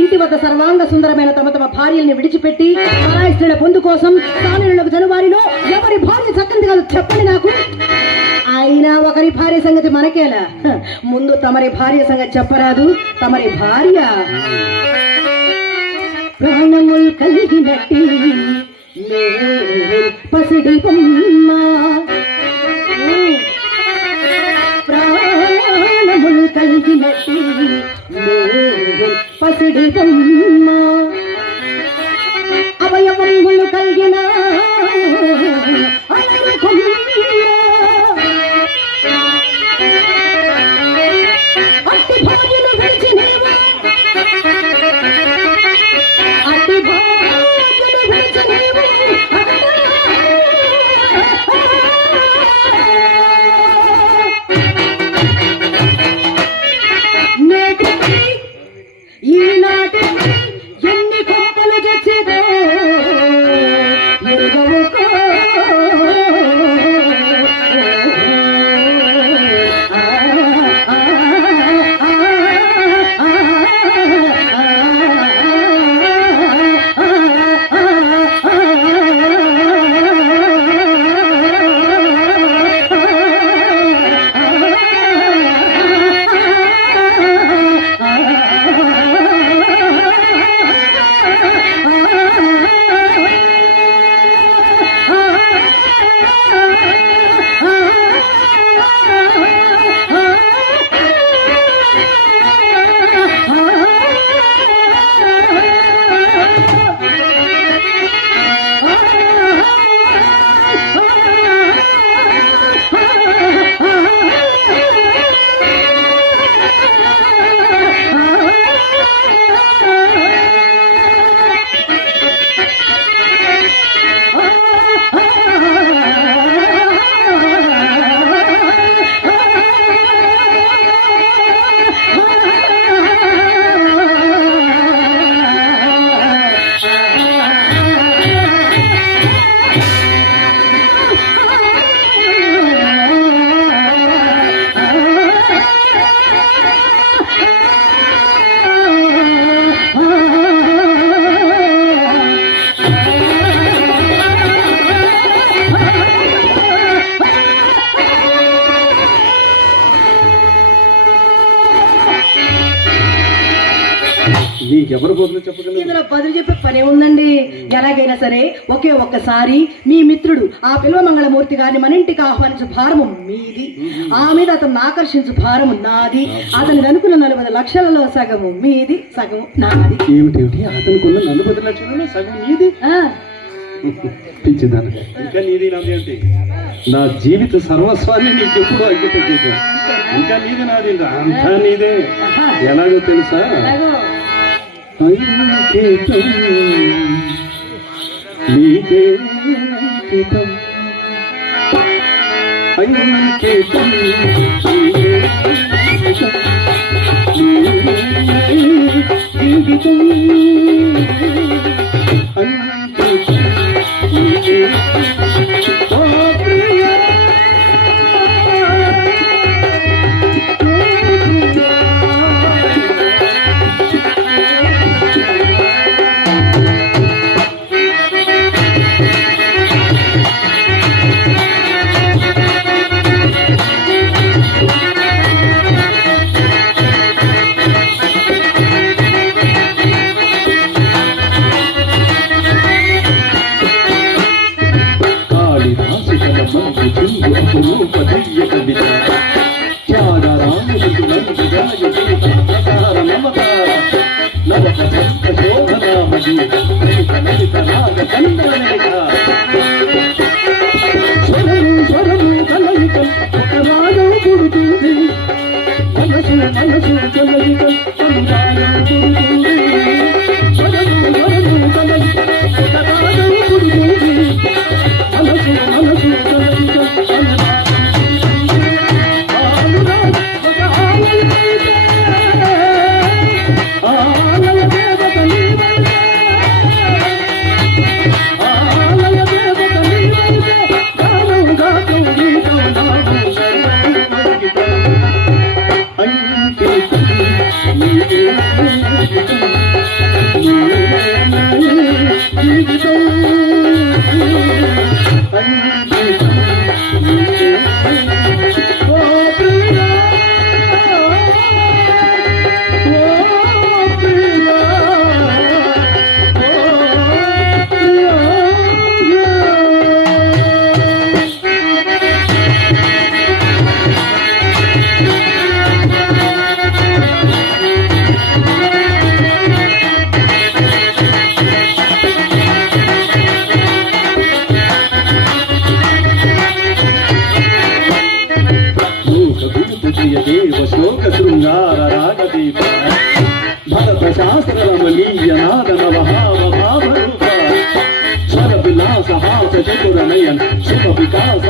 ఇంటి వద్ద సర్వాంగ సుందరమైన తమ తమ భార్యల్ని విడిచిపెట్టి పరాయి స్త్రీల పొందు కోసం సానులకు జనవరిలో ఎవరి భార్య చక్కని కాదు చెప్పండి నాకు. అయినా ఒకరి భార్య సంగతి మనకేలా, ముందు తమరి భార్య సంగతి చెప్పరాదు. తమరి భార్య ప్రాణముల్ కలిగినట్టి పసిడి బొమ్మ, ప్రాణముల్ కలిగినట్టి పసిడి బొమ్మ, అవయవములు కలిగిన అట్టి భార్యను విడిచి నీవు, అట్టి భార్యను విడిచి నీవు నేటికి ఈనాటి ఎన్ని కోపలు తెచ్చేదో ఎరుగవుకో. నీకెవరు బదులు చెప్పగలరు? ఇందులో బదులు చెప్పే పనే ఉందండి. ఎలాగైనా సరే ఒకే ఒక్కసారి మీ మిత్రుడు ఆ పిల్వమంగళమూర్తి గారిని మన ఇంటికి ఆహ్వానించు భారము మీది, ఆ మీద అతను ఆకర్షించు భారము నాది. అతని అనుకున్న 40 లక్షలలో సగము మీది, సగము నాది. ఏమిటి అతనుకున్న 40 లక్షలలో సగం నీది? పిచ్చిదాన, ఇంకా నీది నాది అంటే నా జీవిత సర్వస్వాన్ని నీకెప్పుడు అంకితం చేశాను. ఇంకా నీది నాది అంతా నీదే. ఎలాగో తెలుసా? అంకితం నీకే అంకితం, అంకితం జీవితం శాస్త్రరమణీయ నాద నవహావ భావరూప స్వర విలాస హాస చతుర నయన్ శుభ వికాస